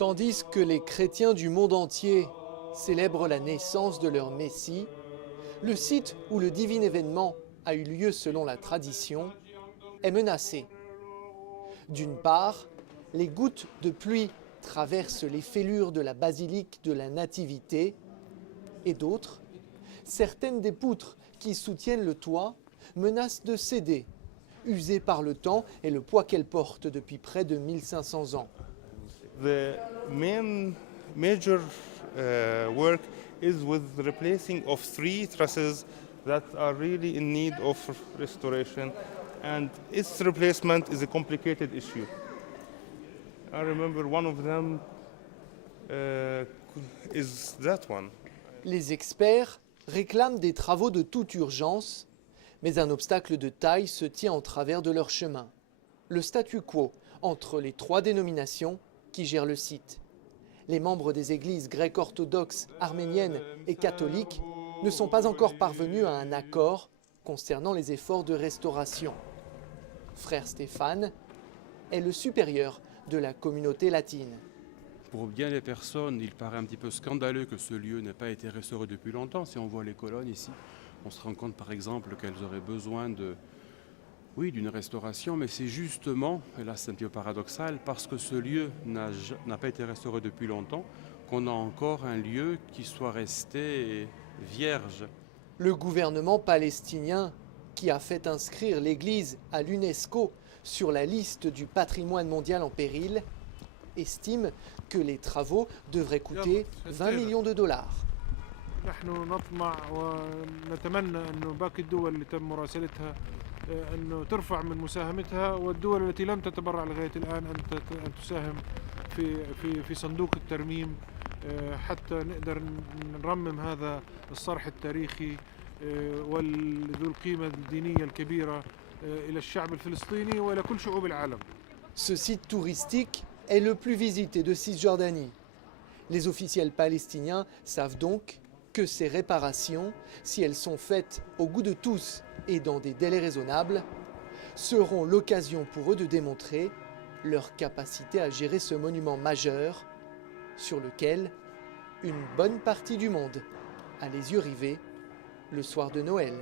Tandis que les chrétiens du monde entier célèbrent la naissance de leur Messie, le site où le divin événement a eu lieu selon la tradition est menacé. D'une part, les gouttes de pluie traversent les fêlures de la basilique de la Nativité, et d'autre, certaines des poutres qui soutiennent le toit menacent de céder, usées par le temps et le poids qu'elles portent depuis près de 1500 ans. The major work is with the replacing of 3 trusses that are really in need of restoration, and its replacement is a complicated issue. I remember one of them is that one. Les experts réclament des travaux de toute urgence, mais un obstacle de taille se tient en travers de leur chemin. Le statu quo entre les 3 dénominations qui gèrent le site. Les membres des églises grecques orthodoxes, arméniennes et catholiques ne sont pas encore parvenus à un accord concernant les efforts de restauration. Frère Stéphane est le supérieur de la communauté latine. Pour bien des personnes, il paraît un petit peu scandaleux que ce lieu n'ait pas été restauré depuis longtemps. Si on voit les colonnes ici, on se rend compte par exemple qu'elles auraient besoin d'une restauration, mais c'est justement, et là c'est un petit peu paradoxal, parce que ce lieu n'a pas été restauré depuis longtemps, qu'on a encore un lieu qui soit resté vierge. Le gouvernement palestinien, qui a fait inscrire l'église à l'UNESCO sur la liste du patrimoine mondial en péril, estime que les travaux devraient coûter 20 millions de dollars. نحن نطمع ونتمنى أنه باقي الدول اللي تم مراسلتها أنه ترفع من مساهمتها، والدول التي لم تتبرع لغاية الآن أن تساهم في صندوق الترميم حتى نقدر نرمم هذا الصرح التاريخي وذو القيمة الدينية الكبيرة إلى الشعب الفلسطيني وإلى كل شعوب العالم. Ce site touristique est le plus visité de Cisjordanie. Les officiels palestiniens savent donc que ces réparations, si elles sont faites au goût de tous et dans des délais raisonnables, seront l'occasion pour eux de démontrer leur capacité à gérer ce monument majeur sur lequel une bonne partie du monde a les yeux rivés le soir de Noël.